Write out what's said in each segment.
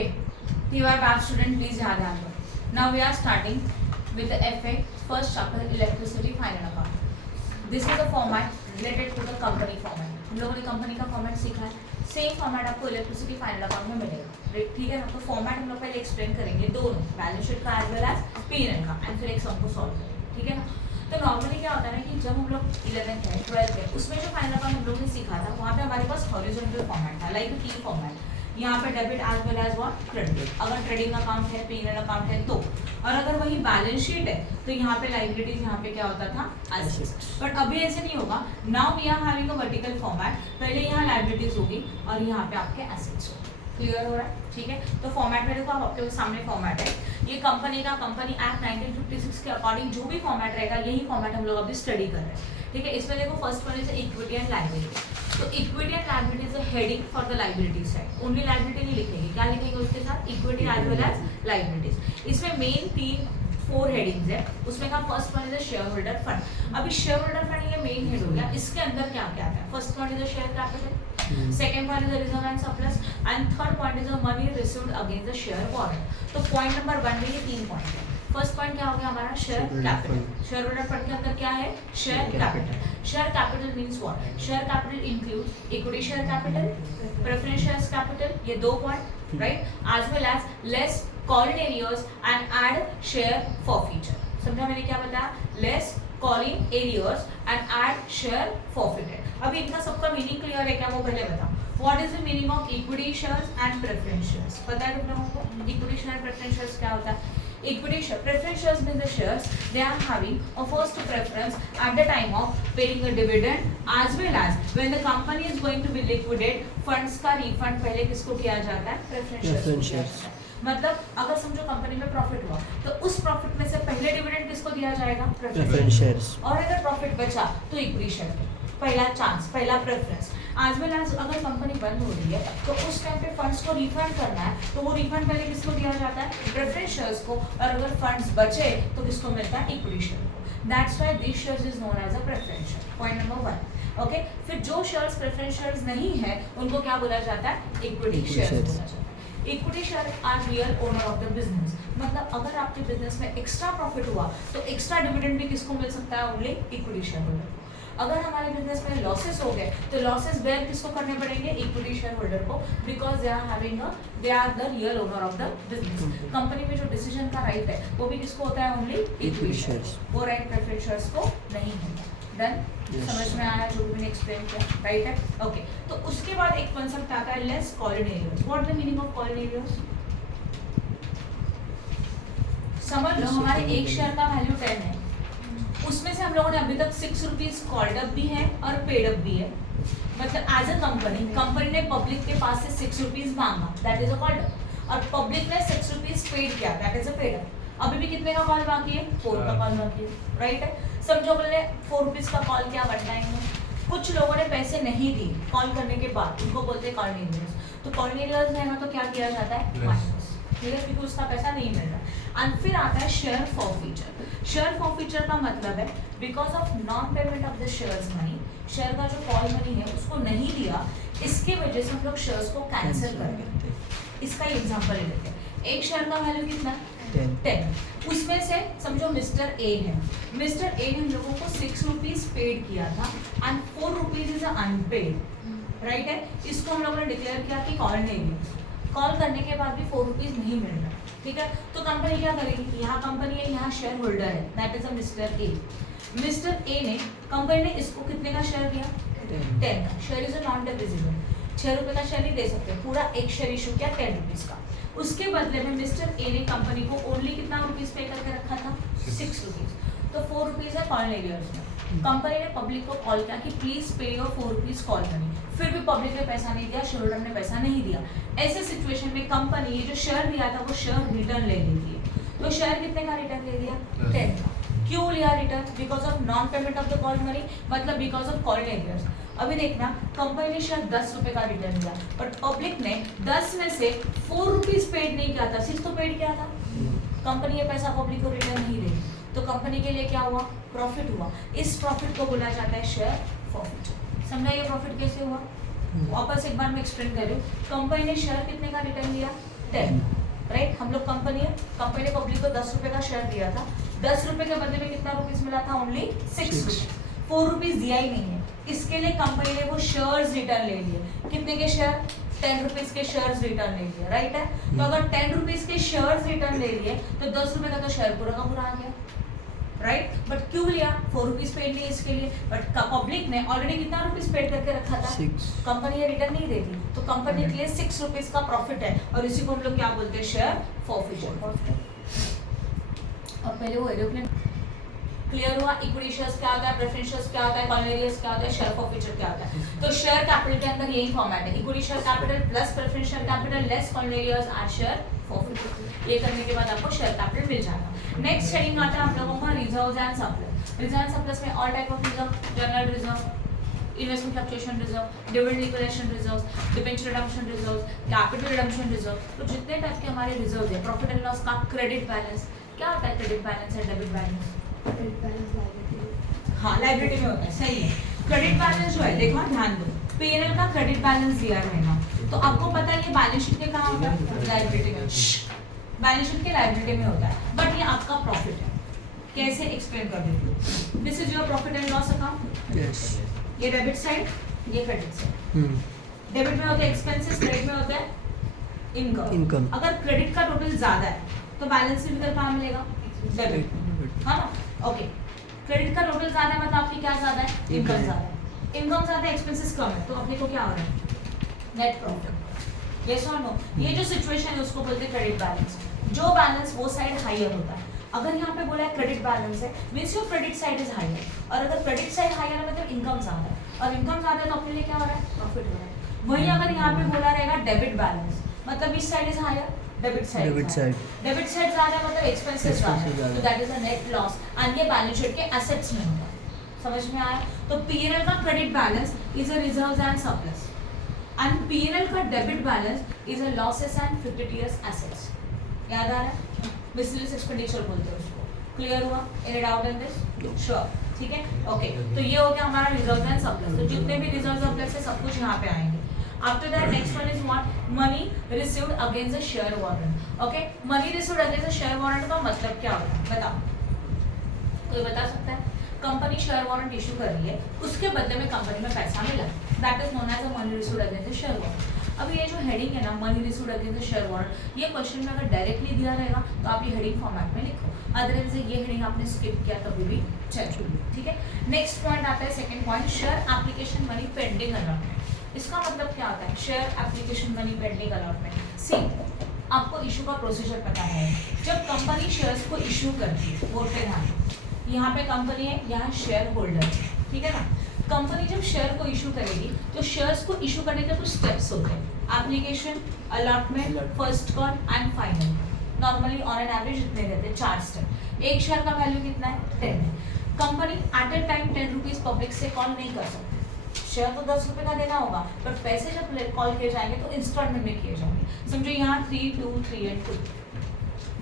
You are bad student, please याद रखो. Now we are starting with the FA first chapter electricity final account. This is the format related to the company format. हम लोगों ने company का format सीखा है. Same format आपको electricity final account में मिलेगा. ठीक है ना. तो फॉर्मेट हम लोग पहले एक्सप्लेन करेंगे दोनों, बैलेंस शीट का एज वेल एज P&L का, एंड फिर एक सम को सॉल्व करेंगे. ठीक है ना. तो नॉर्मली क्या होता है ना कि जब हम लोग 11th है 12th है उसमें जो फाइनल अकाउंट हम लोगों ने सीखा था वहाँ पे हमारे पास हॉरिजॉन्टल फॉर्मेट था, लाइक की फॉर्मेट. यहाँ पे debit as well as what credit. अगर ट्रेडिंग अकाउंट है, P&L अकाउंट है तो, और अगर वही बैलेंस शीट है तो यहाँ पे लाइबिलिटीज, यहाँ पे क्या होता था एसेट्स. बट अभी ऐसे नहीं होगा. Now we are having a vertical format. पहले यहाँ लाइबिलिटीज होगी और यहाँ पे आपके एसेट्स होंगे. क्लियर हो रहा है. ठीक है. तो फॉर्मेट में देखो, आपके सामने फॉर्मेट है. ये कंपनी का कंपनी एक्ट 1956 के अकॉर्डिंग जो भी फॉर्मेट रहेगा यही फॉर्मेट हम लोग अभी स्टडी कर रहे हैं. ठीक है. इसमें देखो first one is equity and liability. तो equity and liability is a heading for the liability side. Only liability नहीं लिखेंगे. क्या लिखेंगे उसके साथ? Equity as well as liabilities. इसमें मेन 4 हेडिंग्स है. उसमें का first one is a shareholder fund. अभी शेयर होल्डर फंड ये मेन हेड हो गया. इसके अंदर क्या क्या है? First one is a share capital, second one is the reserve and surplus, and third point is the money received against the share warrant. तो point number 1 में ये 3 पॉइंट है. फर्स्ट पॉइंट क्या हो गया हमारा? Share capital. Shareholder fund के अंदर क्या है? Share capital. Share capital means what? Share capital includes equity share capital, preference share capital, ये 2 point, right, as well as less calling arrears and add share forfeiture. समझा मैंने क्या बताया? Less calling arrears and add share forfeiture. अभी इनका सबका meaning clear है क्या? वो पहले बताओ. What is the meaning of equity shares and preference shares? पता है तुम लोगों को इक्विटी शेयर प्रेफरेंस शेयर्स क्या होता है? Equity share, preference shares means the shares they are having a first preference at the time of paying a dividend as well as when the company is going to be liquidate, funds का refund पहले किसको किया जाता है? Preference shares. मतलब अगर समझो company में प्रॉफिट हुआ तो उस प्रॉफिट में से पहले डिविडेंड किसको दिया जाएगा? Preference shares. और अगर प्रॉफिट बचा तो इक्विटी शेयर पहला चांस, पहला प्रेफरेंस. एज वेल एज अगर कंपनी बंद हो रही है तो उस टाइम पे फंड्स को रिफंड करना है तो वो रिफंड पहले किसको दिया जाता है? प्रेफरेंस शेयर्स को. और अगर फंड्स बचे तो किसको मिलता है? इक्विटी शेयर को. That's why this shares is known as a preference share. Point number 1. Okay. फिर जो शेयर्स प्रेफरेंस शेयर्स नहीं है उनको क्या बोला जाता है? इक्विटी शेयर्स बोला जाता है. Equity share are real owner of the business. मतलब अगर आपके बिजनेस में एक्स्ट्रा प्रॉफिट हुआ तो एक्स्ट्रा डिविडेंड भी किसको मिल सकता है? Only equity share holder. अगर हमारे बिजनेस में लॉसेस हो गए तो लॉसेस बेयर किसको करने पड़ेंगे? इक्विटी शेयर होल्डर को, because they are the real owner of the business. Company में जो डिसीजन का राइट है वो भी किसको होता है? Only equity shares. वो राइट प्रेफरेंस शेयर्स को नहीं होता. डन? समझ में आया जो भी मैंने एक्सप्लेन किया? राइट है. ओके. तो उसके बाद एक कांसेप्ट आता है less calling arrears. What the meaning of calling arrears? समझ लो हमारे एक शेयर का वैल्यू 10 है. उसमें से हम लोगों ने अभी तक 6 रुपीज कॉल्ड अप भी है और पेड अप भी है. मतलब एज अ कंपनी ने पब्लिक के पास से 6 रुपीज मांगा, that is a called up, और पब्लिक ने 6 रुपीज पेड किया, that is a paid up. अभी भी कितने का कॉल बाकी है? 4 का कॉल बाकी है. राइट है. समझो हमने 4 रुपीज का कॉल किया वन टाइम में. कुछ लोगों ने पैसे नहीं दी कॉल करने के बाद, उनको बोलते हैं कॉलिंग एरियर्स. तो कॉलिंग एरियर्स है ना, तो क्या किया जाता है? माइनस. ठीक है, क्योंकि उसका पैसा नहीं मिल रहा. एंड फिर आता है शेयर फॉरफीचर. शेयर फॉरफीचर का मतलब है because of non payment of the shares money, share का जो कॉल मनी है उसको नहीं दिया, इसके वजह से हम लोग शेयर्स को कैंसिल कर देते हैं. इसका एग्जांपल लेते हैं. एक शेयर का वैल्यू कितना? 10. उसमें से समझो मिस्टर ए है. मिस्टर ए ने हम लोगों को 6 रुपीज पेड किया था and 4 rupees is unpaid. Right है. इसको हम लोगों ने डिक्लेयर किया कि कॉल नहीं है. कॉल करने के बाद भी 4 रुपीज नहीं मिल रहा. ठीक है. तो कंपनी क्या करेगी? यहाँ कंपनी है, यहाँ शेयर होल्डर है, that is a mister A. Mister A ने, कंपनी ने इसको कितने का शेयर दिया? 10 का. Share is a non divisible. 6 रुपए का शेयर नहीं दे सकते, पूरा एक शेयर इशू किया 10 रुपीज का. उसके बदले में मिस्टर ए ने कंपनी को ओनली कितना रुपीज पे करके रखा था? 6 रुपीज. तो 4 रुपीज है कॉल एरियर्स में. कंपनी ने पब्लिक को कॉल किया कि please pay your 4 rupees call money. फिर भी पब्लिक ने पैसा नहीं दिया, शेयर होल्डर ने पैसा नहीं दिया. ऐसे सिचुएशन में कंपनी ये जो शेयर दिया था वो शेयर रिटर्न ले लेती है. तो शेयर कितने का रिटर्न ले लिया? 10 का. क्यों लिया return? Because of non payment of the call money, मतलब बिकॉज ऑफ कॉल एरियर्स. अभी देखना, कंपनी ने शेयर 10 रुपए का रिटर्न दिया, बट पब्लिक ने 10 में से 4 रुपीज पेड नहीं किया था, 6 तो पेड किया था. कंपनी ये पैसा पब्लिक को रिटर्न नहीं देगी, तो कंपनी के लिए क्या हुआ? प्रॉफिट हुआ. इस प्रॉफिट को बोला जाता है शेयर फॉरफीचर. समझा ये प्रॉफिट कैसे हुआ? वापस एक बार मैं एक्सप्लेन कर रही हूँ. कंपनी ने शेयर कितने का रिटर्न दिया? 10, राइट। हम लोग कंपनी है, कंपनी ने पब्लिक को 10 रुपए का शेयर दिया था, 10 रुपए के बदले में कितना रुपीस मिला था? ओनली 6 रुपीज, 4 रुपीज दिया ही नहीं है। इसके लिए कंपनी ने वो शेयर्स रिटर्न ले लिए। कितने के शेयर? 10 रुपीज के शेयर्स रिटर्न ले लिए, राइट है। तो अगर 10 रुपीज के शेयर्स रिटर्न ले लिए तो 10 रुपए का तो शेयर पूरा का पूरा आ गया, राइट। बट क्यों लिया? 4 रुपीज पेड लिए इसके लिए, बट पब्लिक ने ऑलरेडी कितना रुपीज पेड करके रखा था? 6। कंपनी ये रिटर्न नहीं देती, तो कंपनी के लिए 6 रुपीज का प्रॉफिट है, और इसी को हम लोग क्या बोलते हैं? Share forfeiture. और पहले वो एरोप्लेन क्लियर हुआ। इक्विटी शेयर्स क्या होता है, प्रेफरेंस शेयर्स क्या होता है, कॉर्नरियस क्या होता है, शेयर फॉरफिचर क्या होता है। तो शेयर कैपिटल के अंदर यही फॉर्मेट है, equity share capital plus preference share capital less calls in arrears add share forfeiture. ये करने के बाद आपको शेयर कैपिटल मिल जाएगा। नेक्स्ट हेडिंग आता है हम लोगों का reserves and surplus. Reserve and surplus में all type of reserve, general reserve, investment fluctuation reserve, dividend liquidation reserve, debenture redemption reserve, capital redemption reserve. तो जितने टाइप के हमारे रिजर्व है, प्रॉफिट एंड लॉस का क्रेडिट बैलेंस क्या होता है? Credit balance and debit balance. हाँ, लाइबिलिटी में होता है, सही है। क्रेडिट बैलेंस जो है, देखो ध्यान दो, पीएनएल का क्रेडिट बैलेंस दिया रहेगा, तो आपको पता है ये बैलेंस शीट के कहाँ होता है? लाइबिलिटी में। बैलेंस शीट के लाइबिलिटी में होता है, बट ये आपका प्रॉफिट है। कैसे एक्सप्लेन कर देती हूँ। This is your profit and loss account. Yes. ये डेबिट साइड, ये क्रेडिट साइड। डेबिट में होता है एक्सपेंसेस, क्रेडिट में होता है इनकम। अगर क्रेडिट का टोटल ज्यादा है तो बैलेंस शीट में कहाँ मिलेगा? डेबिट, हाँ ना। ओके, क्रेडिट का टोटल ज्यादा है मतलब आपकी क्या ज्यादा है? इनकम ज्यादा है। इनकम ज्यादा है, एक्सपेंसेस कम है, तो अपने को क्या हो रहा है? Net profit. यस और नो? ये जो सिचुएशन है उसको बोलते हैं क्रेडिट बैलेंस। जो बैलेंस वो साइड हायर होता है। अगर यहाँ पे बोला है क्रेडिट बैलेंस है, means your credit side is higher, और अगर क्रेडिट साइड हायर है मतलब इनकम ज्यादा है, और इनकम ज्यादा है तो अपने लिए क्या हो रहा है? प्रॉफिट हो रहा है। वहीं अगर यहाँ पे बोला रहेगा डेबिट बैलेंस, मतलब इस side is higher, debit side ज्यादा मतलब एक्सपेंसेस ज्यादा, तो that is a net loss, and ये बैलेंस शीट के एसेट्स में होगा। समझ में आया? तो पीएनएल का credit balance is a reserves and surplus, and P N L का debit balance is a losses and fictitious assets. याद आ रहा है? मिसलेनियस एक्सपेंडिचर बोलते हैं उसको। क्लियर हुआ? Any doubt in this? Sure, ठीक है, ओके। तो ये हो गया हमारा रिजर्व्स एंड सरप्लस। तो जितने भी रिजर्व्स सरप्लस है सब कुछ यहाँ पे आएंगे। After that, next one is what? Money received against a share warrant. Okay? Money received against a share warrant का मतलब क्या होता है? बताओ। कोई बता सकता है? कंपनी शेयर वारंट इशू कर रही है, उसके बदले में कंपनी में पैसा मिला, that is known as a money received against the share warrant. अब ये जो हेडिंग है ना, money received against the share warrant, ये क्वेश्चन में अगर डायरेक्टली दिया रहेगा तो आप ये हेडिंग फॉर्मेट में लिखो, अदरवाइज ये हेडिंग आपने स्किप किया कभी भी चलेगी, ठीक है। नेक्स्ट पॉइंट आता है, second point, share application money pending allotment. इसका मतलब क्या होता है? Share application money pending allotment. See, आपको इशू का प्रोसीजर पता है। जब कंपनी शेयर्स को इशू करती है, बोर्ड पे ध्यान, यहाँ पे कंपनी है, यहाँ शेयर होल्डर है, ठीक है ना। कंपनी जब शेयर को इशू करेगी तो शेयर्स को इशू करने के कुछ स्टेप्स होते हैं, application, allotment, first call and final. Normally on an average इतने रहते हैं, 4 स्टेप। एक शेयर का वैल्यू कितना है? 10 है। Company at A time 10 rupees public से कॉल नहीं कर सकती। शेयर तो 10 रुपए का देना होगा, पर पैसे जब कॉल किए जाएंगे तो इंस्टॉलमेंट में किए जाएंगे। समझो यहाँ 3, 2, 3 and 2।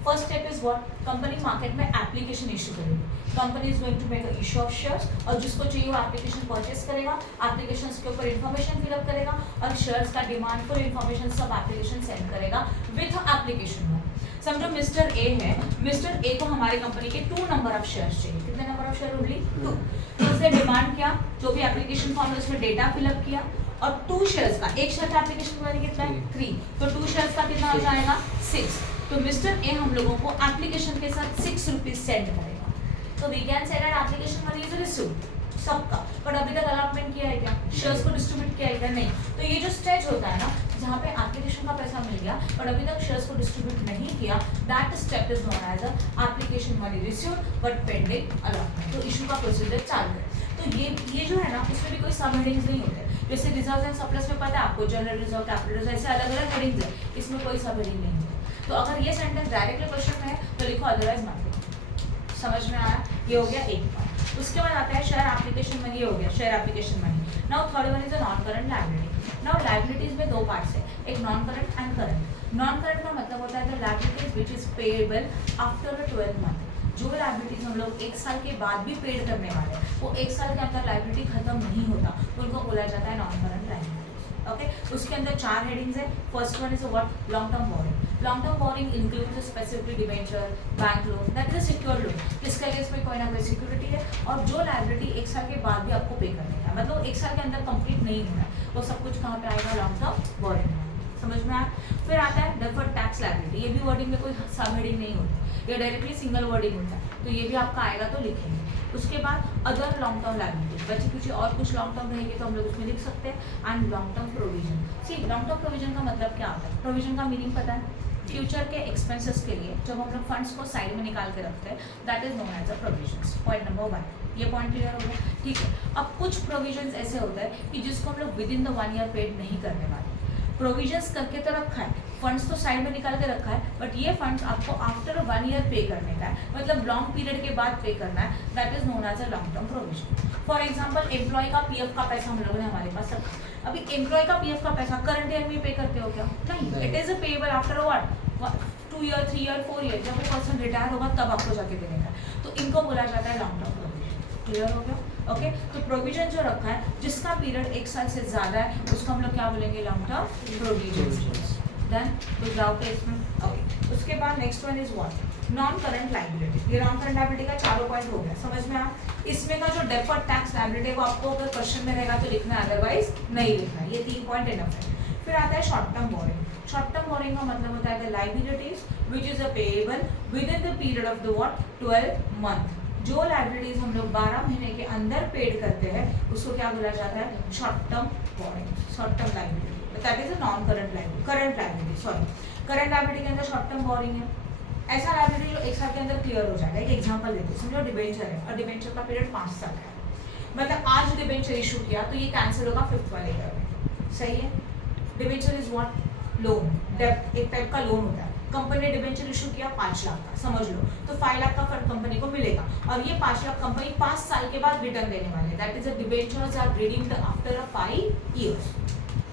First step is what? Company market में एप्लीकेशन इशू करेगी। Company is going to make a issue of shares, और जिसको चाहिए वो एप्लीकेशन परचेस करेगा, एप्लीकेशन के ऊपर इन्फॉर्मेशन फिलअप करेगा, और शेयर्स का डिमांड फुल इन्फॉर्मेशन सब एप्लीकेशन सेंड करेगा विथ एप्लीकेशन में। समझो मिस्टर ए है, मिस्टर ए को हमारी कंपनी के 2 नंबर ऑफ शेयर्स चाहिए। कितने नंबर ऑफ शेयर? ओनली 2। तो उसने डिमांड किया, जो भी एप्लीकेशन फॉर्म है उसमें डेटा फिलअप किया, और 2 शेयर्स का, एक शेयर का एप्लीकेशन मनी कितना है? 3, तो 2 शेयर्स का कितना हो जाएगा? 6। तो मिस्टर ए हम लोगों को एप्लीकेशन के साथ 6 रुपीज सेंड करेगा। तो we can say that application money is received सबका, बट अभी तक अलॉटमेंट किया है क्या? शेयर्स को डिस्ट्रीब्यूट किया है क्या? नहीं। तो ये जो स्टेज होता है ना, जहाँ पे एप्लीकेशन का पैसा मिल गया बट अभी तक शेयर्स को डिस्ट्रीब्यूट नहीं किया, that step is known as application money received but pending allotment. तो इशू का प्रोसीजर चालू है। तो ये जो है ना, इसमें भी कोई सब हेडिंग्स नहीं होते। जैसे रिजर्व एंड सरप्लस में पता है आपको, जनरल रिजर्व, कैपिटल रिजर्व, ऐसे अलग अलग हेडिंग्स है, इसमें कोई सब हेडिंग नहीं है। तो अगर ये सेंटेंस डायरेक्टली क्वेश्चन में है तो लिखो, अदरवाइज मत लिखो। समझ में आया? ये हो गया एक पॉइंट। उसके बाद आता है शेयर एप्लीकेशन मनी, हो गया share application money. Now third one is a non current liability. Now liabilities में 2 पार्ट्स है, एक non current and current. Non current का मतलब होता है the liabilities which is payable after the 12 month. जो लायबिलिटीज हम लोग 1 साल के बाद भी पेड करने वाले हैं, वो 1 साल के अंदर लायबिलिटी खत्म नहीं होता, उनको बोला जाता है नॉन करंट लायबिलिटी। ओके, उसके अंदर 4 हेडिंग्स है। First one is what? Long term boring. Long term boring includes specifically debenture, bank loan, that is secured loan, किसके लिए इसमें कोई ना कोई सिक्योरिटी है और जो लायबिलिटी 1 साल के बाद भी आपको पे करनी है, मतलब 1 साल के अंदर कंप्लीट नहीं होना है, वो सब कुछ कहाँ पे आएगा, लॉन्ग टर्म बोरिंग में। समझ में आया। फिर आता है डेफर्ड टैक्स लायबिलिटी, ये भी वर्डिंग में कोई सब हेडिंग नहीं होती, ये डायरेक्टली सिंगल वर्डिंग होता है, तो ये भी आपका आएगा तो लिखेंगे। उसके बाद अदर लॉन्ग टर्म लायबिलिटी, बच्चे कुछ और कुछ लॉन्ग टर्म रहेंगे तो हम लोग उसमें लिख सकते हैं। And long term provision, see long term provision का मतलब क्या होता है, प्रोविजन का मीनिंग पता है, फ्यूचर के एक्सपेंसेस के लिए जब हम लोग फंड्स को साइड में निकाल के रखते हैं, that is known as a provisions. Point number 1, ये पॉइंट क्लियर हो गया, ठीक है। अब कुछ प्रोविजंस ऐसे होते हैं कि जिसको हम लोग with in the 1 year paid नहीं करने वाले, प्रोविजंस करके तो रखा है, फंड्स तो साइड में निकाल के रखा है, बट ये फंड्स आपको आफ्टर 1 ईयर पे करने का है, मतलब लॉन्ग पीरियड के बाद पे करना है, that is known as a long term provision. For example employ का पीएफ का पैसा हम लोगों ने हमारे पास रखा, अभी एम्प्लॉय का पीएफ का पैसा करंट ईयर में पे करते हो क्या, नहीं, it is a payable after what 2 year 3 year 4 year, जब वो पर्सन रिटायर होगा तब आपको जाके देने का है, तो इनको बोला जाता है लॉन्ग टर्म प्रोविजन। क्लियर हो गया, ओके। तो प्रोविजन जो रखा है जिसका पीरियड 1 साल से ज्यादा है उसको हम लोग क्या बोलेंगे, लॉन्ग टर्म प्रोविजन। देन कुछ डाउट है इसमें, ओके। उसके बाद next one is what, non current liability. ये नॉन करंट लायबिलिटी का चारों पॉइंट हो गया, समझ में आया। इसमें का जो डेफर्ड टैक्स लायबिलिटी है वो आपको अगर क्वेश्चन में रहेगा तो लिखना है, अदरवाइज नहीं लिखना है, ये 3 पॉइंट इनफ है। फिर आता है short term borrowing. Short term borrowing का मतलब होता है liabilities which is a payable with in the period of the what 12 month, जो लायबिलिटीज हम लोग 12 महीने के अंदर पेड करते हैं उसको क्या बोला जाता है, short term borrowing, short term liability, that is a non current liability, current liability, sorry current liability के अंदर शॉर्ट टर्म बोरिंग है, ऐसा लायबिलिटी जो 1 साल के अंदर क्लियर हो जाएगा। एक एग्जांपल देते हैं, समझो डिबेंचर है और डिबेंचर का पीरियड 5 साल है, मतलब आज डिबेंचर इशू किया तो ये कैंसिल होगा 5th वाले ईयर में, सही है। डिबेंचर इज व्हाट, लोन, डेब्ट, एक टाइप का लोन होता है, कंपनी ने डिबेंचर इशू किया 5 लाख का, समझ लो, तो 5 लाख का फंड कंपनी को मिलेगा और ये 5 लाख कंपनी 5 साल के बाद रिटर्न देने वाले हैं, that is a debentures are redeemed after 5 years,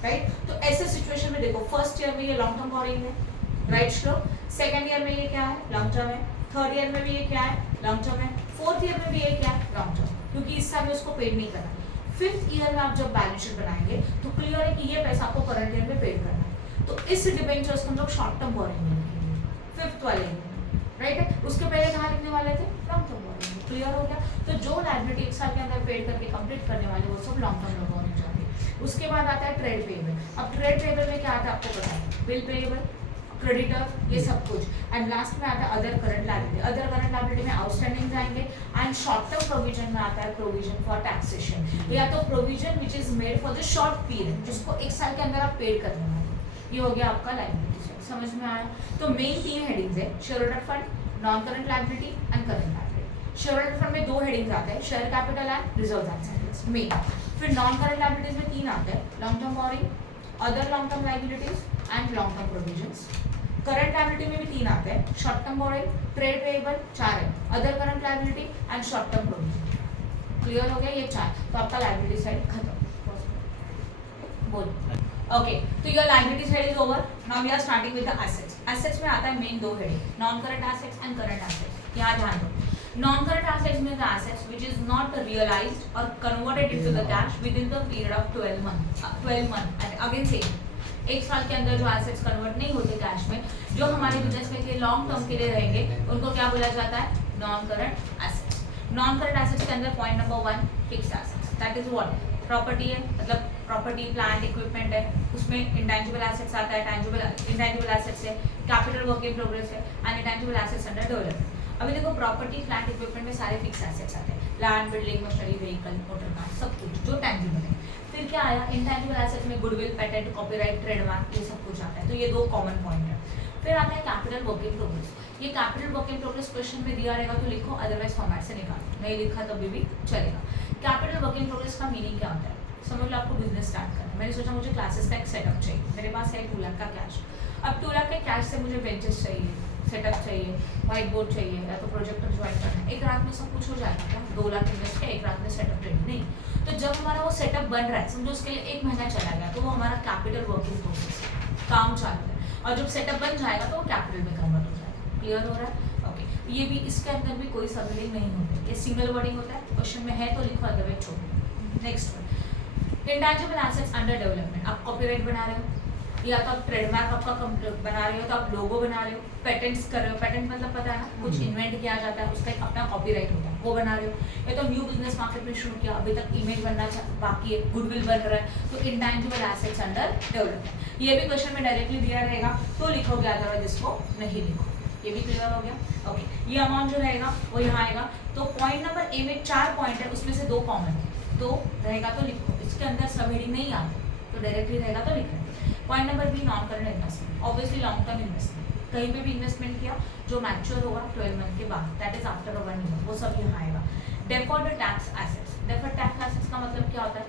right. तो ऐसे सिचुएशन में देखो, फर्स्ट ईयर में ये लॉन्ग टर्म बोरिंग है, राइट श्लोक, सेकंड ईयर में ये क्या है, लॉन्ग टर्म है, थर्ड ईयर में भी ये क्या है, लॉन्ग टर्म है, फोर्थ ईयर में भी ये क्या है, लॉन्ग टर्म, क्योंकि इस साल में उसको पेड नहीं करना। 5th ईयर में आप जब बैलेंस शीट बनाएंगे तो क्लियर है कि ये पैसा आपको करंट ईयर में पेड करना है, तो इस डिबेंचर्स को हम लोग शॉर्ट टर्म बोरिंग में लिखेंगे 5th वाले में, राइट है। उसके पहले कहाँ लिखने वाले थे, लॉन्ग टर्म बोरिंग में, क्लियर हो गया। तो जो लायबिलिटी 1 साल के अंदर पेड करके कंप्लीट करने वाले वो सब लॉन्ग टर्म बोरिंग जाएंगे। उसके बाद आता है ट्रेड पेएबल। अब ट्रेड पेएबल में क्या आता है आपको पता है, बिल पेएबल, क्रेडिटर, ये सब कुछ, एंड लास्ट में आता है other current liability. Other current liability में आउटस्टैंडिंग जाएंगे, एंड शॉर्ट टर्म प्रोविजन में आता है प्रोविजन फॉर टैक्सेशन, या तो provision which is made for the short period, जिसको 1 साल के अंदर आप पेड करने वाले, ये हो गया आपका लायबिलिटी साइड, समझ में आया। तो मेन 3 हेडिंग्स है, share holder fund, non current liability and current liability. Share holder fund में 2 हेडिंग्स आते हैं, share capital and reserve assets main. फिर नॉन करंट लायबिलिटीज में 3 आते हैं, long term boring, other long term liabilities and long term provisions. Current liability में भी 3 आते हैं, short term borrowing, trade payable, 4 है, other current liability and short term provision. Clear हो गया ये 4, तो आपका लायबिलिटी साइड खत्म, बोल, ओके। तो your liability side is over, now we are starting with the assets. Assets में आता है main 2 heading, non current assets and current assets, यहाँ ध्यान दो। नॉन करंट एसेट्स में the assets which is not realised और converted into the cash within the period of 12 month, and again same 1 साल के अंदर जो एसेट्स कन्वर्ट नहीं होते कैश में, जो हमारे बिजनेस में लॉन्ग टर्म के लिए रहेंगे, उनको क्या बोला जाता है, non current assets. Non current assets के अंदर point number 1 fixed assets, that is what, property है, मतलब प्रॉपर्टी प्लांट इक्विपमेंट है, उसमें इंटेंजिबल एसेट्स आता है, इंटेंजिबल एसेट्स है, कैपिटल वर्क इन प्रोग्रेस है, and intangible assets under development. अभी देखो प्रॉपर्टी प्लांट इक्विपमेंट में सारे फिक्स एसेट्स आते हैं, land, building, machinery, vehicle, motor car, सब कुछ जो टेंजिबल है। फिर क्या आया, इंटेंजिबल एसेट्स में गुडविल, पेटेंट, कॉपीराइट, ट्रेडमार्क, ये सब कुछ आता है, तो ये 2 कॉमन पॉइंट है। फिर आता है कैपिटल वर्क इन प्रोग्रेस। ये capital work in progress question में दिया रहेगा तो लिखो, अदरवाइज फॉर्मेट से निकालो, नहीं लिखा तभी भी चलेगा। कैपिटल वर्क इन प्रोग्रेस का मीनिंग क्या होता है, समझ लो आपको बिजनेस स्टार्ट करना है, मैंने सोचा मुझे क्लासेस का एक सेटअप चाहिए, मेरे पास है 2 लाख का कैश, अब 2 लाख के कैश से मुझे बेंचेस चाहिए, सेटअप चाहिए, व्हाइट बोर्ड चाहिए, या तो प्रोजेक्टर ज्वाइन करना है, 1 रात में सब कुछ हो जाएगा क्या, 2 लाख इन्वेस्ट किया 1 रात में सेटअप रेडी नहीं। तो जब हमारा वो सेटअप बन रहा है, समझो उसके लिए 1 महीना चला गया, तो वो हमारा कैपिटल वर्क इन प्रोग्रेस काम चालू है, और जब सेटअप बन जाएगा तो वो कैपिटल में कन्वर्ट हो जाएगा। क्लियर हो रहा है, ओके। ये भी, इसके अंदर भी कोई सब हेडिंग नहीं होती, ये सिंगल वर्डिंग होता है, क्वेश्चन में है तो लिखो, अदरवाइज छोड़ो। Next one, intangible assets under development. आप कॉपीराइट बना रहे हो, या तो आप ट्रेडमार्क आपका बना रहे हो, तो आप लोगो बना रहे हो, पेटेंट्स कर रहे हो, पेटेंट मतलब पता है ना, कुछ इन्वेंट किया जाता है, उसका एक अपना कॉपीराइट होता है, वो बना रहे हो, या तो न्यू बिजनेस मार्केट में शुरू किया, अभी तक इमेज बनना बाकी है, गुडविल बन रहा है, तो इंटैंजिबल एसेट्स अंडर डेवलपमेंट। ये भी क्वेश्चन में डायरेक्टली दिया रहेगा तो लिखोगे, अदरवाइज इसको नहीं लिखो। ये भी क्लियर हो गया। ओके, ये अमाउंट जो रहेगा वो यहाँ आएगा। तो पॉइंट नंबर ए में 4 पॉइंट है, उसमें से 2 कॉमन है, तो रहेगा तो लिखो, इसके अंदर सब हेडिंग नहीं आती तो डायरेक्टली रहेगा तो लिख रहे। Point number B, non current investment, obviously long term investment, कहीं पे भी इन्वेस्टमेंट किया जो मैच्योर होगा 12 मंथ के बाद, दैट इज आफ्टर 1 ईयर, वो सब यहाँ आएगा। Deferred tax assets, deferred tax assets का मतलब क्या होता है?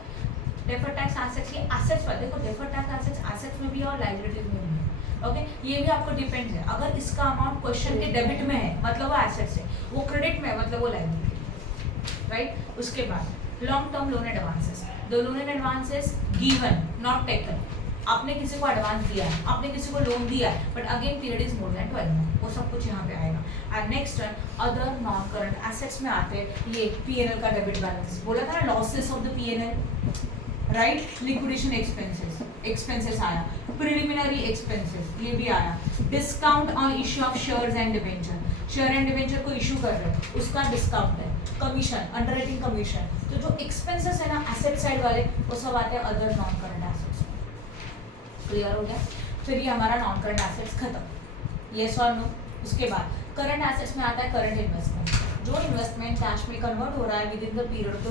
डेफर्ड टैक्स एसेट्स ये एसेट्स पर, देखो डेफर्ड टैक्स एसेट्स एसेट्स में भी है और लायबिलिटीज में भी है। ओके, ये भी आपको डिपेंड है, अगर इसका अमाउंट क्वेश्चन के डेबिट में है मतलब वो एसेट्स है, वो क्रेडिट में है मतलब वो लायबिलिटी, राइट। उसके बाद long term loan advances, the loan and advances given not taken, आपने किसी को एडवांस दिया है, आपने किसी को लोन दिया है, but again period is more than 12 month, वो सब कुछ यहाँ पे आएगा। And next other non current assets में आते हैं ये पीएनएल का डेबिट बैलेंस, बोला था ना losses of the PNL, right, liquidation expenses आया, प्रिलिमिनरी एक्सपेंसेस ये भी आया, discount on issue of shares and debenture, share and debenture को इशू कर रहे हैं उसका डिस्काउंट है, कमीशन, अंडरराइटिंग कमीशन, तो जो एक्सपेंसेस है ना एसेट साइड वाले वो सब आते हैं other non current assets. Clear हो गया? फिर ये हमारा नॉन करंट एसेट्स खत्म, यस और नो। उसके बाद करंट एसेट्स में आता है करंट इन्वेस्टमेंट, जो इन्वेस्टमेंट कैश में कन्वर्ट हो रहा है with in the period of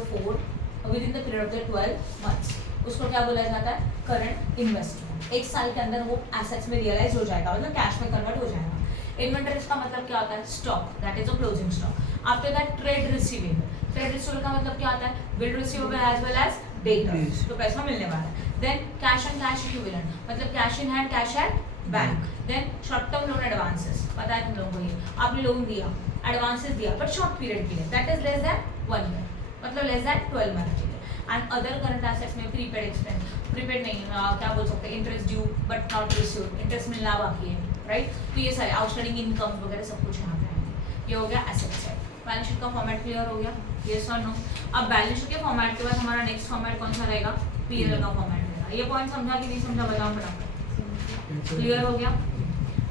the 12 months, उसको क्या बोला जाता है? Current investment. 1 साल के अंदर वो एसेट्स में रियलाइज हो जाएगा, मतलब कैश में कन्वर्ट हो जाएगा। इन्वेंटरीज का मतलब क्या होता है? Stock, that is a closing stock. After that trade receivable, trade receivable का मतलब क्या होता है? Bill receivable as well as debtors, तो पैसा मिलने वाला है। Then cash and cash equivalent, मतलब cash in hand, cash at bank. Then short term loan advances, पता है तुम लोगों को, ये आपने लोन दिया, एडवांसेस दिया बट शॉर्ट पीरियड के लिए, that is less than 1 year, मतलब लेस देन 12 मंथ के लिए। एंड अदर करंट एसेट्स में प्रीपेड एक्सपेंस, प्रीपेड नहीं क्या बोल सकते हैं, interest due but not received, interest मिलना बाकी है, राइट। तो ये सारे आउटस्टैंडिंग इनकम वगैरह सब कुछ यहाँ पे आएंगे। ये हो गया एसेट साइड। बैलेंस शीट का फॉर्मेट क्लियर हो गया, यस और नो। अब बैलेंस शीट के फॉर्मेट के बाद हमारा नेक्स्ट फॉर्मेट कौन सा रहेगा? पीएनएल का फॉर्मेट रहेगा। ये पॉइंट समझा कि नहीं समझा, बताओ फटाफट। क्लियर हो गया?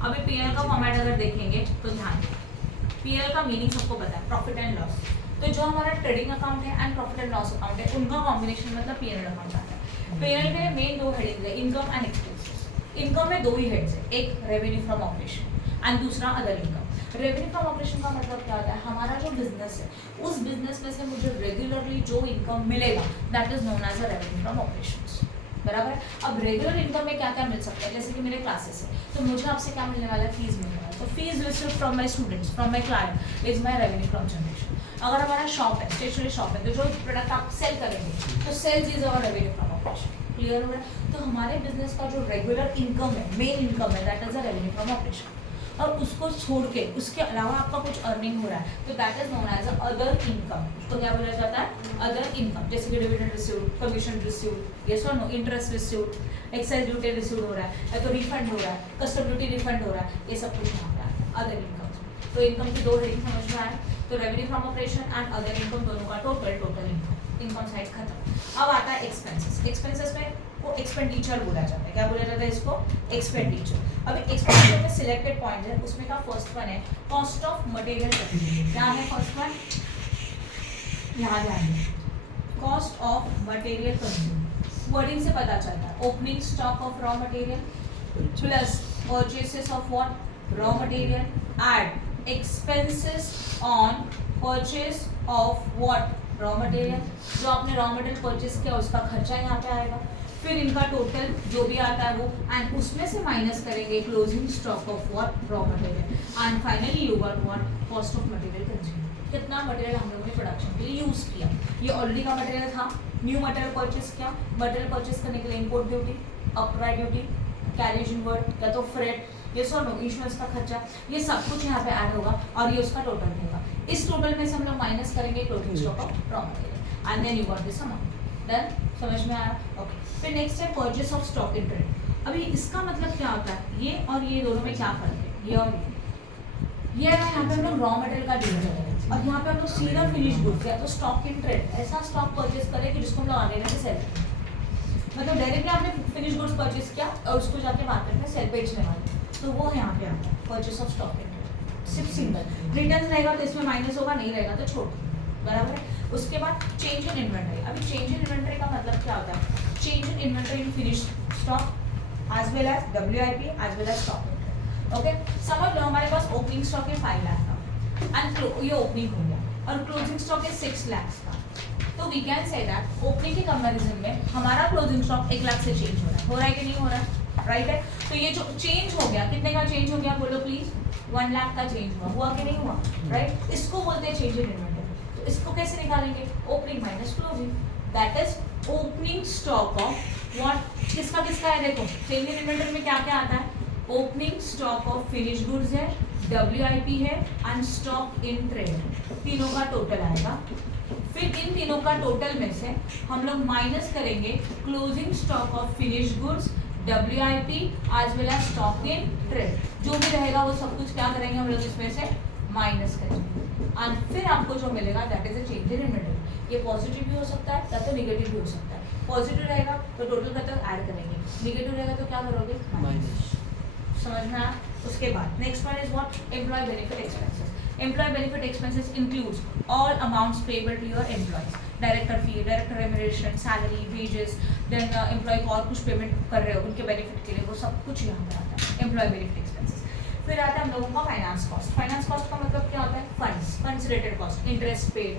अभी पीएनएल का फॉर्मेट अगर देखेंगे तो ध्यान, पीएनएल का मीनिंग सबको पता है, प्रॉफिट एंड लॉस। तो जो हमारा ट्रेडिंग अकाउंट है and profit and loss account है, उनका कॉम्बिनेशन मतलब पीएनएल अकाउंट आता है। पीएनएल में मेन 2 हेडिंग्स है, इनकम एंड एक्सपेंसेस। इनकम में 2 ही हेड्स है, एक रेवेन्यू फ्रॉम ऑपरेशन एंड दूसरा other income. Revenue from operation का मतलब क्या होता है? हमारा जो बिजनेस है उस बिजनेस में से मुझे रेगुलरली जो इनकम मिलेगा that is known as a revenue from operations, बराबर। अब रेगुलर इनकम में क्या क्या मिल सकता है? जैसे कि मेरे क्लासेस है तो मुझे आपसे क्या मिलने वाला है? फीस मिलने वाला है, तो fees received from my students, from my client is my revenue from generation. अगर हमारा शॉप है, स्टेशनरी शॉप है, तो जो प्रोडक्ट आप सेल करेंगे तो sales is our revenue from operation. Clear हो रहा है? तो हमारे बिजनेस का जो रेगुलर इनकम है, मेन इनकम है, that is a revenue from operation. और उसको छोड़ के उसके अलावा आपका कुछ अर्निंग हो रहा है तो that is known as other income. उसको क्या बोला जाता है? Other income. जैसे कि dividend received, commission received, yes और no, interest received, excise duty received हो रहा है, या तो रिफंड हो रहा है, कस्टम ड्यूटी रिफंड हो रहा है, ये सब कुछ यहाँ पे आता है अदर इनकम। तो इनकम की 2 हेडिंग समझ में आया, तो revenue from operation and other income दोनों का टोटल इनकम साइड खत्म। अब आता है एक्सपेंसेस। एक्सपेंसेस में को एक्सपेंडिचर बोला जाता है, क्या बोला जाता है इसको? एक्सपेंडिचर। अब एक्सपेंडिचर में सिलेक्टेड पॉइंट है, उसमें का फर्स्ट वन है कॉस्ट ऑफ मटेरियल कंज्यूम्ड। क्या है फर्स्ट वन? यहाँ ध्यान दें, cost of material consumed. Wording से पता चलता है, opening stock of raw material plus purchases of what? Raw material add expenses on purchase of what? Raw material. जो आपने रॉ मटेरियल परचेस किया उसका खर्चा यहाँ पे आएगा, फिर इनका टोटल जो भी आता है वो, एंड उसमें से माइनस करेंगे closing stock of what? Raw material, and finally you got what? Cost of material consume. कितना मटेरियल हम लोगों ने प्रोडक्शन के लिए यूज किया, ये ऑलरेडी का मटेरियल था, न्यू मटेरियल परचेस किया, मटेरियल परचेस करने के लिए import duty, upright duty, carriage inward या तो फ्रेट, ये सो नो, इंश्योरेंस का खर्चा, ये सब कुछ यहाँ पे ऐड होगा और ये उसका टोटल रहेगा। इस टोटल में से हम लोग माइनस करेंगे closing stock of raw material and then you got this amount. Done? समझ में आया? ओके। फिर नेक्स्ट है purchase of stock in trade. अभी इसका मतलब क्या होता है? ये और ये दोनों में क्या फर्क है? ये और ये है, यहाँ पे हम लोग रॉ मटेरियल का डील करेंगे और यहाँ पे हम लोग सीधा फिनिश गुड्स या तो स्टॉक इन ट्रेड, ऐसा स्टॉक परचेस करें कि जिसको हम लोग आगे से सेल करें। मतलब डायरेक्टली आपने फिनिश गुड्स परचेज किया और उसको जाके मार्केट में सेल बेचने वाले, तो वो यहाँ पे आता है purchase of stock in trade, सिर्फ सिंगल। रिटर्न रहेगा तो इसमें माइनस होगा, नहीं रहेगा तो छोड़, बराबर है। उसके बाद चेंज इन इन्वेंटरी। अभी चेंज इन इन्वेंटरी का मतलब क्या होता है? Change in inventory in finish stock as well as WIP as well as stock in trade. Okay, समझ लो हमारे पास ओपनिंग स्टॉक है 5 लाख का एंड ये ओपनिंग हो गया और क्लोजिंग स्टॉक है 6 लाख का, तो we can say that opening के कंपैरिजन में हमारा क्लोजिंग स्टॉक 1 लाख से चेंज हो रहा है कि नहीं हो रहा है? राइट है। तो ये जो चेंज हो गया, कितने का चेंज हो गया बोलो प्लीज? 1 लाख का चेंज हुआ कि नहीं हुआ? राइट, इसको बोलते हैं चेंज इन इन्वेंटरी। तो इसको कैसे निकालेंगे? Opening minus closing, that is opening stock of what? किसका किसका है? देखो चेंज इन इन्वेंटरी में क्या क्या आता है? Opening stock of finish goods है, WIP है एंड स्टॉक इन ट्रेड, तीनों का टोटल आएगा। फिर इन तीनों का टोटल में से हम लोग माइनस करेंगे closing stock of finish goods, WIP as well as stock in trade. जो भी रहेगा वो सब कुछ क्या करेंगे हम लोग इसमें से माइनस करेंगे एंड फिर आपको जो मिलेगा that is a change in inventory. ये पॉजिटिव भी हो सकता है या तो नेगेटिव भी हो सकता है। पॉजिटिव रहेगा तो टोटल का तो ऐड करेंगे, नेगेटिव रहेगा तो क्या करोगे? माइनस। समझ में आया? उसके बाद next one is what? Employ benefit expenses. Employ benefit expenses includes all amounts payable to your employees, director fee, director remuneration, salary, wages, then employ को और कुछ पेमेंट कर रहे हो उनके बेनिफिट के लिए, वो सब कुछ यहाँ पर आता है एम्प्लॉय बेनिफिट एक्सपेंसेस। फिर आता है हम लोगों का फाइनेंस कॉस्ट। फाइनेंस कॉस्ट का मतलब क्या होता है? Funds related cost, interest paid,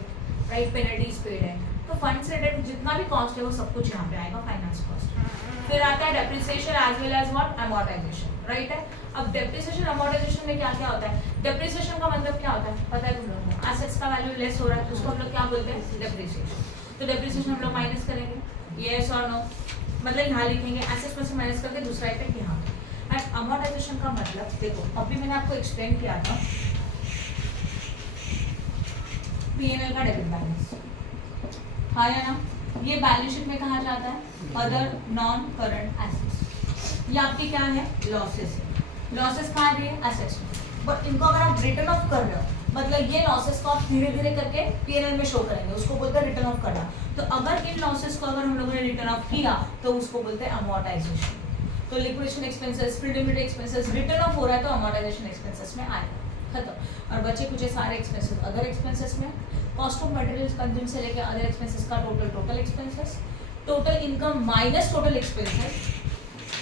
right, penalties paid है, तो फंड्स रिलेटेड जितना भी कॉस्ट है वो सब कुछ यहाँ पे आएगा फाइनेंस कॉस्ट। फिर आता है depreciation as well as what? Amortisation, right है। अब डेप्रिसिएशन अमोर्टाइजेशन में क्या क्या होता है? डेप्रिसिएशन का मतलब क्या होता है पता है तुम लोगों को? एसेट्स का वैल्यू लेस हो रहा है तो उसको हम लोग क्या बोलते हैं? डेप्रिसिएशन। तो डेप्रिसिएशन हम लोग माइनस करेंगे, यस और नो, मतलब यहाँ लिखेंगे एसेट्स में से माइनस करके दूसरा इफेक्ट यहाँ पे। एंड अमोर्टाइजेशन का मतलब देखो अभी मैंने आपको एक्सप्लेन किया था P&L का डेबिट बैलेंस, हाँ या ना? ये बैलेंस शीट में कहा जाता है अदर नॉन करंट एसेट्स। ये आपके क्या है? लॉसेस है। लॉसेस कहाँ दिए? एसेट्स में। बट इनको अगर आप रिटर्न ऑफ कर रहे हो मतलब ये लॉसेस को आप धीरे धीरे करके P&L में शो करेंगे, उसको बोलते हैं रिटर्न ऑफ करना। तो अगर इन लॉसेस को अगर हम लोगों ने रिटर्न ऑफ किया तो उसको बोलते हैं अमोर्टाइजेशन। तो liquidation expenses, preliminary expenses return of हो रहा है तो अमोर्टाइजेशन एक्सपेंसेस में आएगा, खत्म। और बचे कुछ सारे एक्सपेंसेस अदर एक्सपेंसेस में, कॉस्ट ऑफ मटेरियल्स कंज्यूम से लेकर अदर एक्सपेंसेस का total expenses, total income minus total expenses.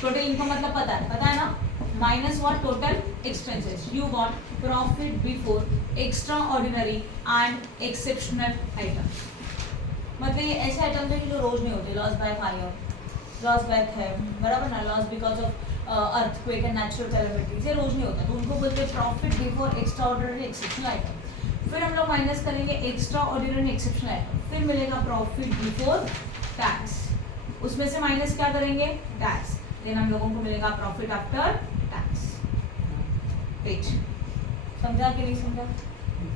Total income मतलब पता है ना? Minus what? Total expenses. You got profit before extra ordinary and exceptional item. मतलब ये ऐसे आइटम थे कि जो रोज नहीं होते, loss by fire, loss by theft, बराबर ना, loss because of earthquake and natural calamities, ये रोज नहीं होता, तो उनको बोलते हैं profit before extra ordinary exceptional item. फिर हम लोग माइनस करेंगे एक्स्ट्रा ऑर्डिनरी एक्सेप्शनल आइटम, फिर मिलेगा प्रॉफिट बिफोर टैक्स, उसमें से माइनस क्या करेंगे? टैक्स, देन हम लोगों को मिलेगा प्रॉफिट आफ्टर टैक्स। पेज समझा कि नहीं समझा?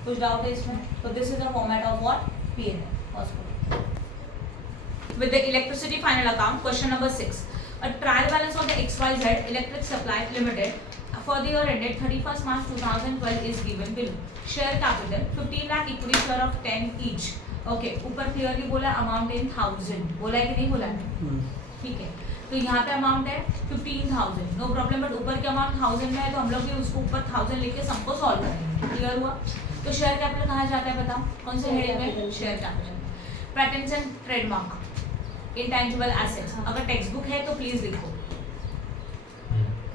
कुछ डाउट है इसमें? तो this is the format of what? P&L। With the electricity final account, question number 6. A trial balance of the XYZ Electric Supply Limited for the year ended 31st March 2012 is given below. Share capital 15 lakh, equity share of 10 each. Okay, ऊपर clearly बोला amount in 1000, बोला है कि नहीं बोला है? ठीक है, तो यहाँ पे अमाउंट है 15,000, नो प्रॉब्लम, बट ऊपर के अमाउंट 1000 में है तो हम लोग भी उसको ऊपर 1000 लेके सबको सॉल्व करेंगे। क्लियर हुआ? तो शेयर कैपिटल कहाँ जाता है बताओ? कौन से हेड में? Share capital. Patents and trademark, intangible assets, अगर टेक्स्ट बुक है तो प्लीज लिखो,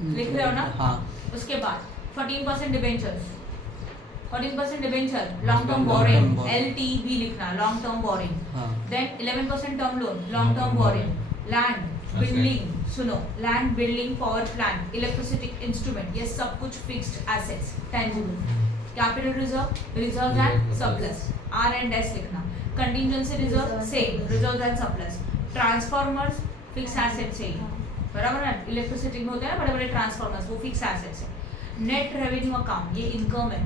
लिख रहे हो ना? हाँ। उसके बाद 14% debentures, 14% debenture, long term borrowing, LTB लिखना, long term borrowing. Then 11% term loan, long term borrowing. Land building, सुनो, land building, power plant, electricity instrument, ये सब कुछ fixed assets, tangible. Capital reserve, reserve and surplus, R&S लिखना। Contingency reserve same, reserve and surplus. Transformers fix asset से ही, बराबर है? Electricity में होते हैं बड़े बड़े ट्रांसफार्मर्स, वो फिक्स एसेट्स है। नेट रेवेन्यू अकाउंट, ये इनकम है,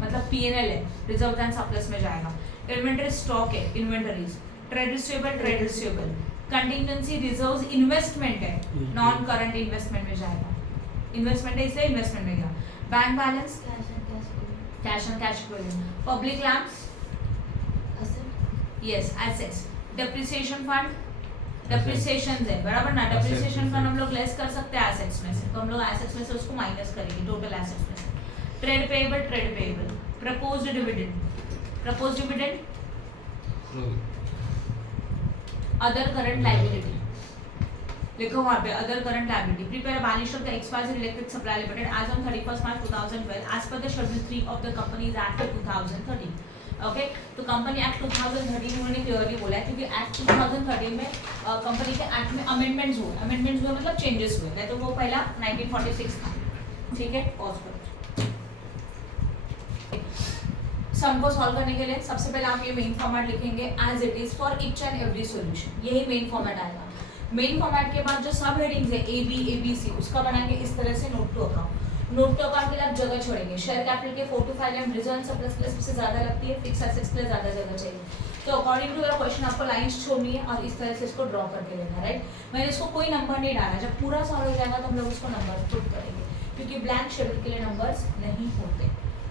मतलब P&L है, रिजर्व एंड सरप्लस में जाएगा। इन्वेंटरी स्टॉक है, inventories. Trade receivable. Contingency reserves investment है, नॉन करंट इन्वेस्टमेंट में जाएगा, इन्वेस्टमेंट है इसलिए इन्वेस्टमेंट में गया। Bank balance, cash and cash equivalent. Public lands, yes assets. Depreciation fund, depreciation है, बराबर ना। डेप्रिसिएशन फंड हम लोग लेस कर सकते हैं एसेट्स में से, तो हम लोग एसेट्स में से उसको माइनस करेंगे टोटल एसेट्स में से। Trade payable, proposed dividend, other current liability, लिखो वहाँ पे other current liability. Prepare balance sheet of the XYZ electric supply limited as on 31 March 2012 as per the schedule 3 of the companies act 2013। Okay, तो company act 2013 उन्होंने clearly बोला है, क्योंकि act 2013 में company के एक्ट में अमेंडमेंट्स हुए मतलब चेंजेस हुए, नहीं तो वो पहला 1946 था। ठीक है, पॉज करो। सम को सॉल्व करने के लिए सबसे पहले आप ये मेन फॉर्मेट लिखेंगे as it is for each and every solution, यही मेन फॉर्मेट आएगा। मेन फॉर्मेट के बाद जो सब हेडिंग्स है ABC उसका बनाएंगे इस तरह से note to account. Note to account के लिए आप जगह छोड़ेंगे, शेयर कैपिटल के 4 to 5 लाइन, रिजर्व सरप्लस के लिए सबसे ज्यादा लगती है, फिक्स एसेट्स के लिए ज्यादा जगह चाहिए। तो अकॉर्डिंग टू योर क्वेश्चन आपको लाइंस छोड़नी है और इस तरह से इसको ड्रॉ करके लेना है, राइट। मैंने इसको कोई नंबर नहीं डाला, जब पूरा सॉल्व हो जाएगा तो हम लोग उसको नंबर पुट करेंगे, क्योंकि ब्लैंक शेड्यूल के लिए नंबर्स नहीं होते।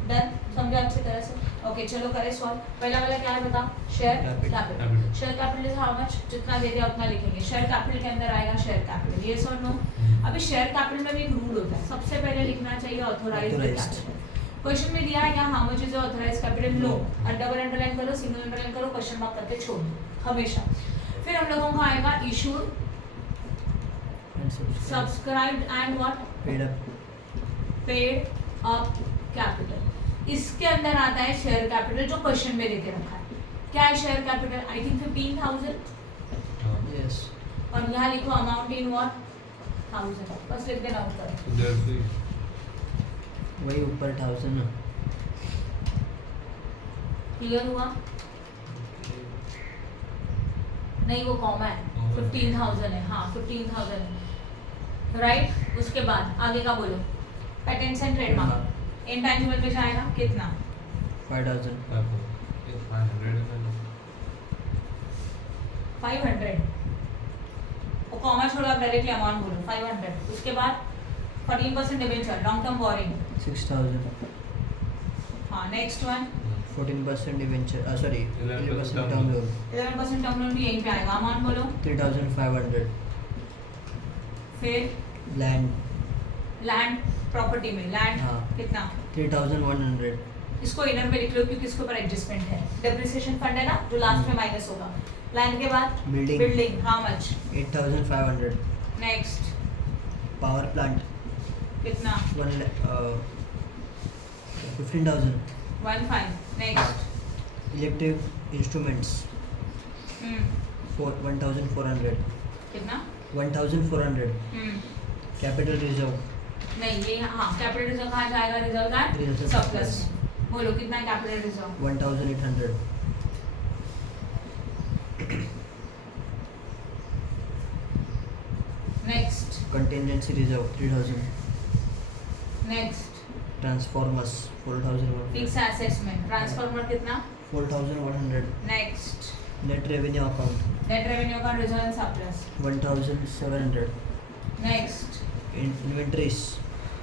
डन, समझे अच्छी तरह से? ओके, चलो करें सॉल्व। पहला वाला क्या है बता, share capital. Share capital is how much, जितना दे दिया उतना लिखेंगे। शेयर कैपिटल के अंदर आएगा शेयर कैपिटल, यस और नो। अभी शेयर कैपिटल में भी एक रूल होता है, सबसे पहले लिखना चाहिए ऑथराइज्ड कैपिटल। क्वेश्चन में दिया है क्या, how much is authorised capital, no. Double underline करो, सिंगल अंडरलाइन करो, क्वेश्चन मार्क करके छोड़ दो हमेशा। फिर हम लोगों को आएगा issued, subscribed and what, paid up capital. इसके अंदर आता है शेयर कैपिटल जो क्वेश्चन में देके रखा है। क्या है share capital, I think 15,000, yes. और यहाँ लिखो अमाउंट इन व्हाट, 1000, बस लिख देना ऊपर, वही ऊपर 1000 ना। क्लियर हुआ? नहीं वो कॉमा है, 15,000 है, हाँ 15,000 है, राइट। उसके बाद आगे का बोलो, पेटेंट्स एंड ट्रेडमार्क। इंटेंजिबल पे जाएगा कितना, 5000, 500, और कॉमा छोड़ो आप डायरेक्टली अमाउंट बोलो 500। उसके बाद 14% डिबेंचर, लॉन्ग टर्म बोरिंग 6000, हाँ। Next one 14% debenture, sorry 11% term loan, 11% term loan भी यहीं पे आएगा। अमाउंट बोलो 3500। फिर लैंड प्रॉपर्टी में लैंड हाँ। कितना, 3100। इसको इनर में लिख लो क्योंकि इसके ऊपर एडजस्टमेंट है। डेप्रिसिएशन फंड है ना जो लास्ट में माइनस होगा। लैंड के बाद building how much, 8500। Next power plant कितना, 15,000। 15। Next electric instruments 1400। कितना, 1400। कैपिटल रिजर्व नहीं ये हाँ कैपिटल रिजर्व कहाँ जाएगा, रिजर्व का Reserve सरप्लस में। बोलो कितना capital reserve, 1800। Next contingency reserve 3000। Next transformers 4000। Fix assets में ट्रांसफार्मर कितना, 4100। Next net revenue account net revenue का reserve and surplus. 1700। Next inventories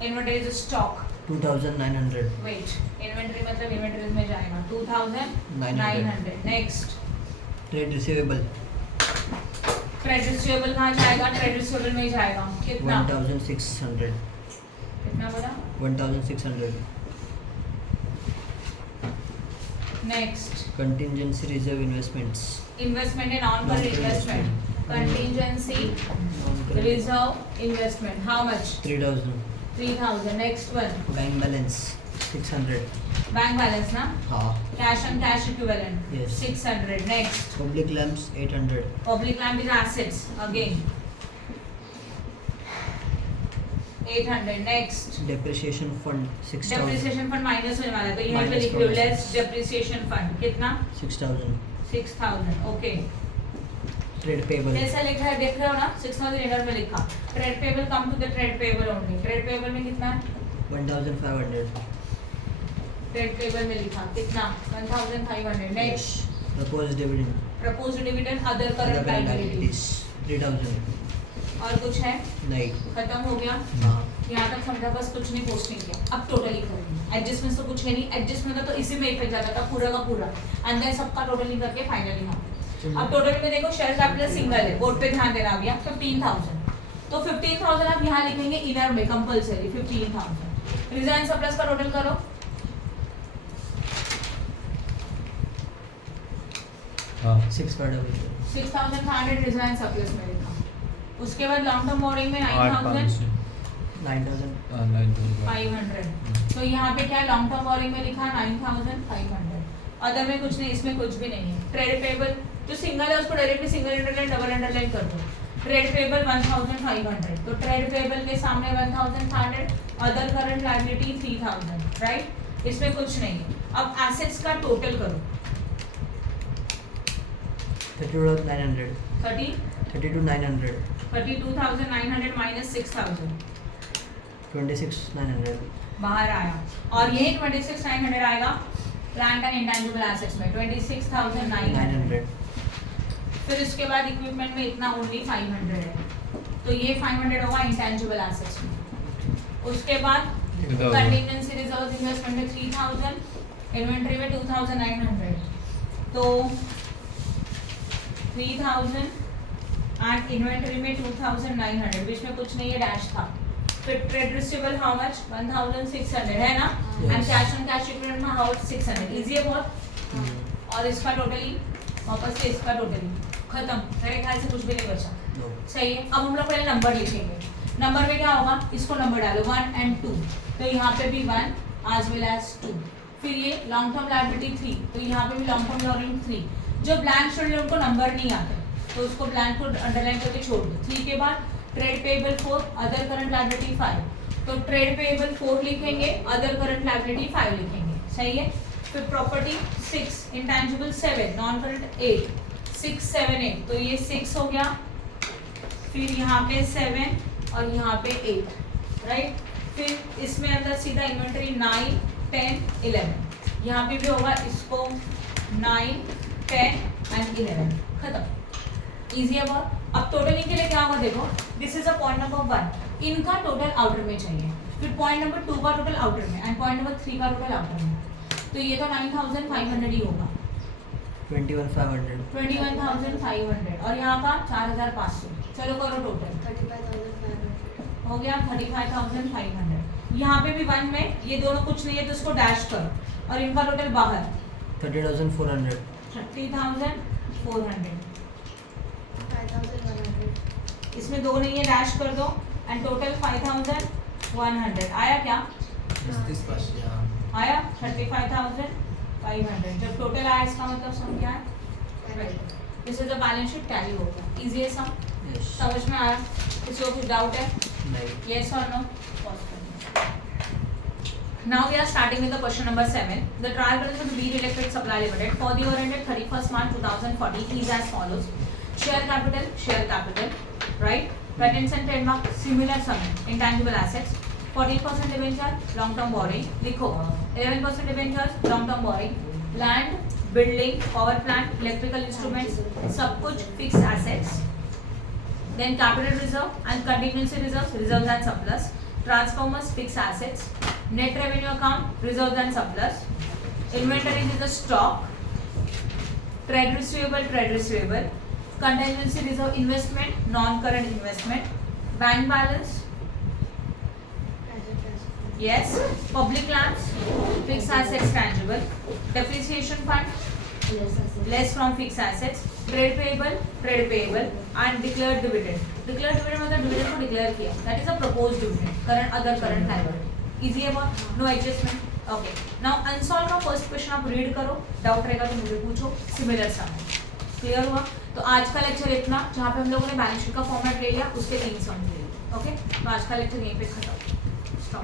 inventory is stock 2900। Wait inventory मतलब इन्वेंटरीज में जाएगा 2900। Next trade receivable trade receivable कहाँ जाएगा, trade receivable में ही जाएगा कितना, 1600। कितना बोला, 1600। Next contingency reserve investments investment in on पर investment, contingency reserve investment how much, 3000। 3000। Next one bank balance 600। Bank balance ना, हाँ। Cash and cash equivalent Yes. 600। Next public lamps 800। Public land is assets again 800। Next depreciation fund 6000। Depreciation fund minus होने वाला है तो यहाँ पे Minus लिख लो होगा। लेस डेप्रिसिएशन फंड कितना, 6000। 6000। ओके ट्रेड पेबल कैसा लिखा है देख रहे हो ना, 6000 इनर में लिखा। Trade payable come to the trade payable only, trade payable में कितना है, 1500। ट्रेड पेबल में लिखा कितना, 1500। Next proposed dividend proposed dividend other current liabilities 3000। और कुछ है, नहीं। खत्म हो गया। हाँ। यहाँ तक समझा, बस कुछ नहीं पोस्टिंग किया। अब टोटली करेंगे, एडजस्टमेंट तो कुछ है नहीं, एडजस्टमेंट तो इसी में इफेक्ट जाता था पूरा का पूरा, अंदर सबका टोटली करके फाइनली हम अब टोटल में देखो शेयर कैपिटल सिंगल है, बोर्ड पे ध्यान देना भैया 15,000, तो 15,000 आप यहाँ लिखेंगे इनर में कंपलसरी 15,000। रिजर्व एंड सरप्लस का टोटल करो, हाँ 6,500 रिजर्व एंड सरप्लस में लिखा। उसके बाद लॉन्ग टर्म बोरिंग में 9,500, 9,500 तो यहाँ पे क्या है लॉन्ग टर्म बोरिंग में लिखा 9,500। अदर में कुछ नहीं, इसमें कुछ भी नहीं है। ट्रेड पेबल जो सिंगल है उसको directly single underline double underline कर दो। ट्रेड पेबल 1,500, तो ट्रेड पेबल के सामने 1,500, अदर करंट लायबिलिटी 3,000, राइट, इसमें कुछ नहीं है। अब एसेट्स का टोटल करो, 32,900 32,900 माइनस 6,000 26,900 बाहर आया, और यही 26,900 आएगा प्लांट एंड इंटेंजिबल एसेट्स में 26,900। फिर उसके बाद इक्विपमेंट में इतना ओनली 500 है, तो ये 500 होगा इंटेंजिबल एसेट्स में। उसके बाद कंटिजेंसी रिजर्व इन्वेस्टमेंट में 3,000, इन्वेंटरी में 2,900, तो 3,000 एंड इन्वेंटरी में 2,900, बीच में कुछ नहीं है, डैश था। फिर ट्रेड रिसीवेबल हाउ मच 1,600 है ना, and cash on cash equipment में हाउ 600, इजी है बहुत। और इसका टोटली वापस से इसका टोटली खत्म, मेरे ख्याल से कुछ भी नहीं बचा, सही है। अब हम लोग पहले नंबर लिखेंगे। नंबर में क्या होगा, इसको नंबर डालो 1 and 2, तो यहाँ पे भी 1 as well as 2। फिर ये लॉन्ग टर्म लायबिलिटी 3, तो यहाँ पे भी लॉन्ग टर्म लायबिलिटी 3। जो ब्लैंक छोड़ उनको नंबर नहीं आते, तो उसको ब्लैंक को अंडरलाइन करके छोड़ दो। 3 के बाद trade payable 4, other current liability 5, तो ट्रेड पेएबल 4 लिखेंगे, अदर करंट लायबिलिटी 5 लिखेंगे, सही है। फिर प्रॉपर्टी 6, इंटेंजिबल 7, नॉन करंट 8, 6 7 8, तो ये 6 हो गया, फिर यहाँ पे 7 और यहाँ पे 8, राइट। फिर इसमें अंदर सीधा इन्वेंटरी 9 10 11, यहाँ पे भी होगा, इसको 9 10 and 11, खत्म, इजी है बहुत। अब टोटलिंग के लिए क्या होगा देखो, this is a point number 1, इनका टोटल आउटर में चाहिए, फिर पॉइंट नंबर 2 का टोटल आउटर में, एंड पॉइंट नंबर 3 का टोटल आउटर में, तो ये तो 9,500 ही होगा, 21,500, और यहाँ का 4,500, चलो करो टोटल, 35,500 हो गया 35,500। यहाँ पे भी 1 में ये दोनों कुछ नहीं है, तो इसको डैश करो, और इनका टोटल बाहर 30,400 30,400, 5,100 इसमें 2 नहीं है, डैश कर दो, एंड टोटल 5,100 आया क्या, आया 35,500। जब टोटल आया इसका मतलब सम क्या है, this is the balance sheet tally हो गया, इजी है सम, Yes. समझ में आया, किसी को कुछ डाउट है, नहीं yes or no? Now we are starting with the question number 7. The trial balance of the Beer Electric Supply Limited for the year ended 31st March 2040 is as follows: share capital, right? Patents and trademark, similar sum, intangible assets, 14% debenture, long term borrowing, लिखो 11% debentures, long term borrowing, land, building, power plant, electrical instruments, सब कुछ fixed assets. Then capital reserve and contingency reserves, reserves and surplus, transformers, fixed assets, net revenue account, reserves and surplus, inventory is the stock, trade receivable, contingency reserve, investment, non-current investment, bank balance, yes, public lands, fixed assets tangible, depreciation fund, less from fixed assets, trade payable and declared dividend. Declared dividend मतलब dividend को declare किया, that is a proposed dividend, current other current liability. Easy है बहुत, no adjustment. Okay. Now unsolved का first question आप read करो, doubt रहेगा तो मुझे पूछो, similar sum. Clear हुआ? तो आज का लेक्चर इतना, जहाँ पे हम लोगों ने बैलेंस शीट का फॉर्मेट ले लिया, उसके 3 सम ले लिए. ओके, तो आज का लेक्चर यहीं पे खत्म. Stop.